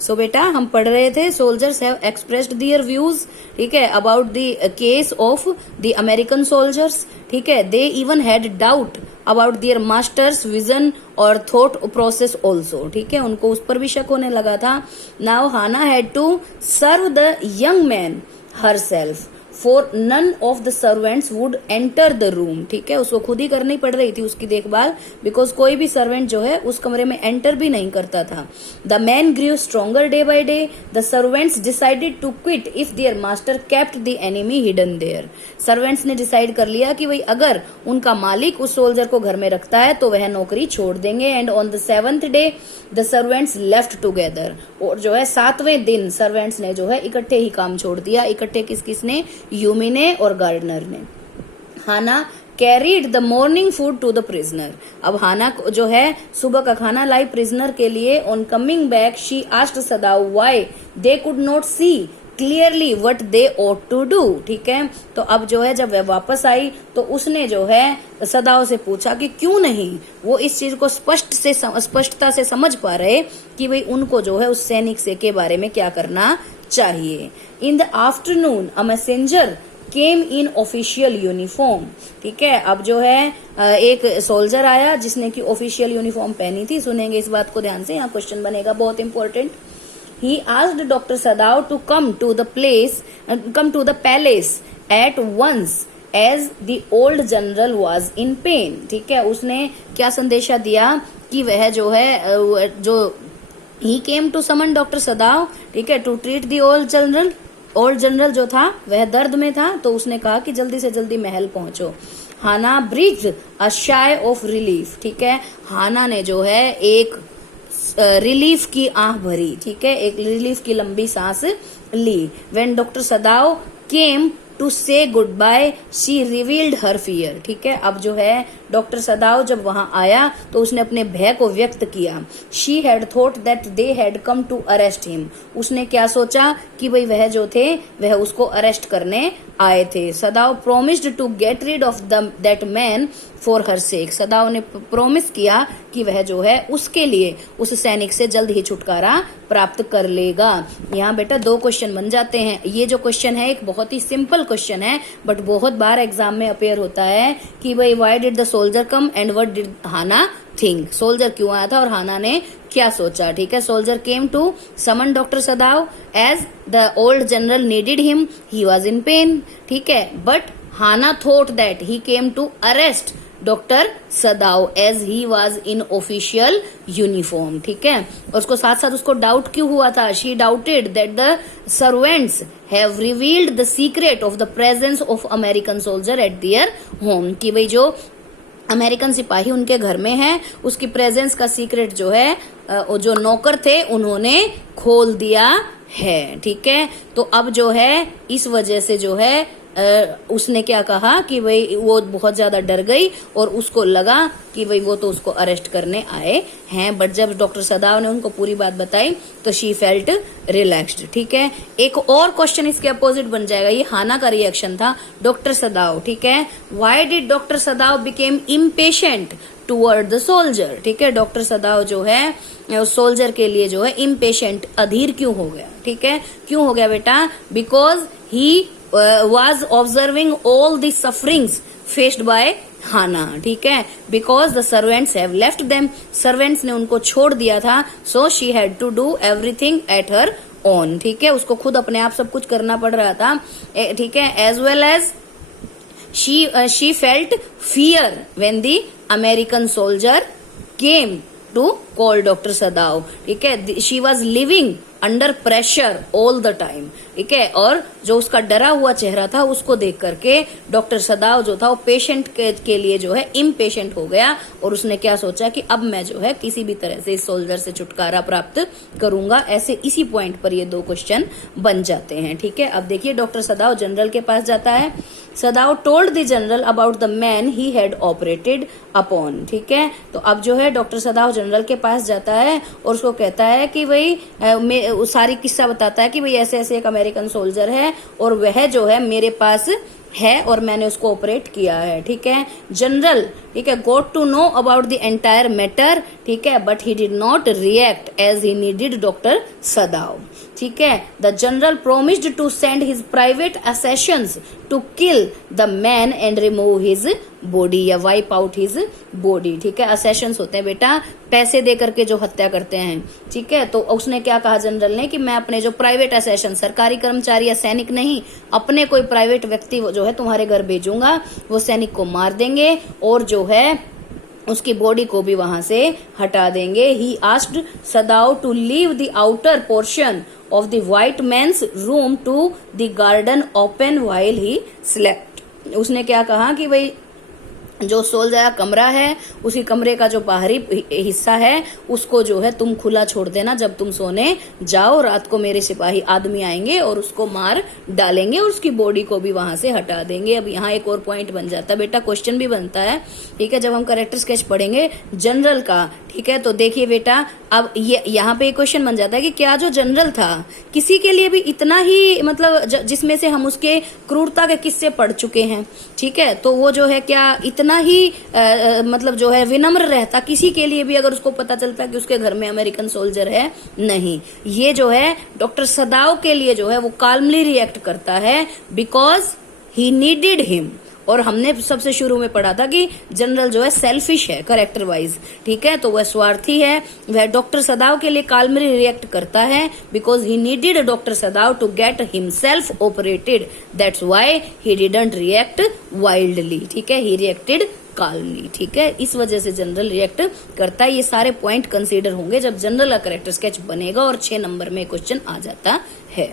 सो बेटा हम पढ़ रहे थे soldiers have expressed their views, ठीक है, about the case of the American soldiers, ठीक है। They even had doubt about their masters vision और थॉट प्रोसेस ऑल्सो, ठीक है, उनको उस पर भी शक होने लगा था। Now Hana had to serve the young man herself for none of the servants would enter the room, ठीक है, उसको खुद ही करनी पड़ रही थी उसकी देखभाल, बिकॉज कोई भी सर्वेंट जो है उस कमरे में एंटर भी नहीं करता था। The man grew stronger day by day, the servants decided to quit if their master kept the enemy hidden there. Servants ने डिसाइड कर लिया कि भाई अगर उनका मालिक उस सोल्जर को घर में रखता है तो वह नौकरी छोड़ देंगे। And on the 7th day the servants left together, और जो है 7वें दिन सर्वेंट्स ने जो है इकट्ठे ही काम छोड़ दिया। इकट्ठे किस किसने? यूमी ने और गार्डनर ने। Hannah carried the morning food to the prisoner, अब हाना जो है सुबह का खाना लाई प्रिजनर के लिए। On coming back she asked Sadao why they could not see clearly what they ought to do, ठीक है। तो अब जो है जब वह वापस आई तो उसने जो है सदाओ से पूछा कि क्यों नहीं वो इस चीज को स्पष्टता से समझ पा रहे कि भाई उनको जो है उस सैनिक से के बारे में क्या करना चाहिए। In the afternoon a messenger came in official uniform, ठीक है। अब जो है एक सोल्जर आया जिसने की ऑफिशियल यूनिफॉर्म पहनी थी। सुनेंगे इस बात को ध्यान से, यहाँ क्वेश्चन बनेगा बहुत important. He asked Dr. Sadao to come to the palace at once as the old general was in pain, ठीक है। उसने क्या संदेशा दिया कि वह जो है जो he came to summon Dr. Sadao, ठीक है, to treat the old general जो था वह दर्द में था, तो उसने कहा कि जल्दी से जल्दी महल पहुंचो। हाना breathed a sigh of relief, ठीक है, हाना ने जो है एक रिलीफ की आह भरी, ठीक है, एक रिलीफ की लंबी सांस ली। When doctor Sadao came to say goodbye she revealed her fear, ठीक है। अब जो है डॉक्टर सदाओ जब वहां आया तो उसने अपने भय को व्यक्त किया। She had thought that they had come to arrest him, उसने क्या सोचा कि भाई वह जो थे वह उसको अरेस्ट करने आए थे। Sadao promised to get rid of that man for her sake, Sadao ने प्रोमिस किया कि वह जो है उसके लिए उस सैनिक से जल्द ही छुटकारा प्राप्त कर लेगा। यहाँ बेटा 2 क्वेश्चन बन जाते हैं। ये जो क्वेश्चन है एक बहुत ही सिंपल क्वेश्चन है, बट बहुत बार एग्जाम में अपेयर होता है कि भाई why did the soldier come and what did Hana think, soldier क्यों आया था और हाना ने क्या सोचा, ठीक है। Soldier came to summon doctor Sadao as the old general needed him, he was in pain, ठीक है, but Hana thought that he came to arrest doctor Sadao as he was in official uniform, ठीक है। और उसको साथ साथ उसको doubt क्यों हुआ था? She doubted that the servants have revealed the secret of the presence of American soldier eight their home, कि भाई जो अमेरिकन सिपाही उनके घर में है उसकी प्रेजेंस का सीक्रेट जो है जो नौकर थे उन्होंने खोल दिया है, ठीक है। तो अब जो है इस वजह से जो है उसने क्या कहा कि भाई वो बहुत ज्यादा डर गई और उसको लगा कि भाई वो तो उसको अरेस्ट करने आए हैं, बट जब डॉक्टर सदाओ ने उनको पूरी बात बताई तो शी फेल्ट रिलैक्स्ड, ठीक है। एक और क्वेश्चन इसके अपोजिट बन जाएगा, ये हाना का रिएक्शन था डॉक्टर सदाओ, ठीक है। Why did doctor Sadao became impatient toward the soldier, ठीक है। डॉक्टर सदाओ जो है सोल्जर के लिए जो है इम्पेशेंट, अधीर क्यों हो गया, ठीक है, क्यों हो गया बेटा? Because he was observing all the sufferings faced by Hana, ठीक है, because the servants have left them, servants ने उनको छोड़ दिया था, so she had to do everything at her own, ठीक है, उसको खुद अपने आप सब कुछ करना पड़ रहा था, ठीक है। As well as she felt fear when the American soldier came to call doctor Sadao, ठीक है। She was living under pressure all the time, ठीक है, और जो उसका डरा हुआ चेहरा था उसको देख करके डॉक्टर सदाओ जो था वो पेशेंट के लिए जो है इम्पेशेंट हो गया और उसने क्या सोचा कि अब मैं जो है किसी भी तरह से इस सोल्जर से छुटकारा प्राप्त करूंगा। ऐसे इसी पॉइंट पर ये 2 क्वेश्चन बन जाते हैं, ठीक है। अब देखिए डॉक्टर सदाओ जनरल के पास जाता है। Sadao told the general about the man he had operated upon, ठीक है। तो अब जो है डॉक्टर सदाओ जनरल के पास जाता है और उसको कहता है कि भाई सारी किस्सा बताता है कि भाई ऐसे ऐसे एक अमेरिकन सोल्जर है और वह जो है मेरे पास है और मैंने उसको ऑपरेट किया है, ठीक है। जनरल, ठीक है, got to know about the entire matter, ठीक है, but he did not react as he needed doctor Sadao, ठीक है। The general promised to send his private assassins to kill the man and remove his body या wipe out his body, ठीक है। Assassin's होते हैं बेटा पैसे दे करके जो हत्या करते हैं, ठीक है। तो उसने क्या कहा जनरल ने कि मैं अपने जो प्राइवेट असैसिन, सरकारी कर्मचारी या सैनिक नहीं, अपने कोई प्राइवेट व्यक्ति जो है तुम्हारे घर भेजूंगा, वो सैनिक को मार देंगे और जो है उसकी बॉडी को भी वहां से हटा देंगे। He asked Sadao to leave the outer portion of the white man's room to the garden open while he slept. उसने क्या कहा कि भाई जो सोल्जर का कमरा है, उसी कमरे का जो बाहरी हिस्सा है उसको जो है तुम खुला छोड़ देना, जब तुम सोने जाओ रात को मेरे सिपाही आदमी आएंगे और उसको मार डालेंगे और उसकी बॉडी को भी वहां से हटा देंगे। अब यहाँ एक और पॉइंट बन जाता है बेटा, क्वेश्चन भी बनता है, ठीक है, जब हम कैरेक्टर स्केच पढ़ेंगे जनरल का, ठीक है। तो देखिए बेटा अब ये यहाँ पे क्वेश्चन बन जाता है कि क्या जो जनरल था किसी के लिए भी इतना ही मतलब जिसमें से हम उसके क्रूरता के किस्से पढ़ चुके हैं, ठीक है, तो वो जो है क्या इतना ही मतलब जो है विनम्र रहता किसी के लिए भी अगर उसको पता चलता कि उसके घर में अमेरिकन सोल्जर है? नहीं। ये जो है डॉक्टर सदाव के लिए जो है वो काल्मली रिएक्ट करता है बिकॉज ही नीडेड हिम। और हमने सबसे शुरू में पढ़ा था कि जनरल जो है सेल्फिश है कैरेक्टर वाइज, ठीक है, तो वह स्वार्थी है। वह डॉक्टर सदाव के लिए काल्मली रिएक्ट करता है because he needed doctor Sadao to get himself operated, that's why he didn't react wildly, ठीक है, ही रिएक्टेड काल्मली, ठीक है। इस वजह से जनरल रिएक्ट करता है। ये सारे पॉइंट कंसीडर होंगे जब जनरल का कैरेक्टर स्केच बनेगा और 6 नंबर में क्वेश्चन आ जाता है।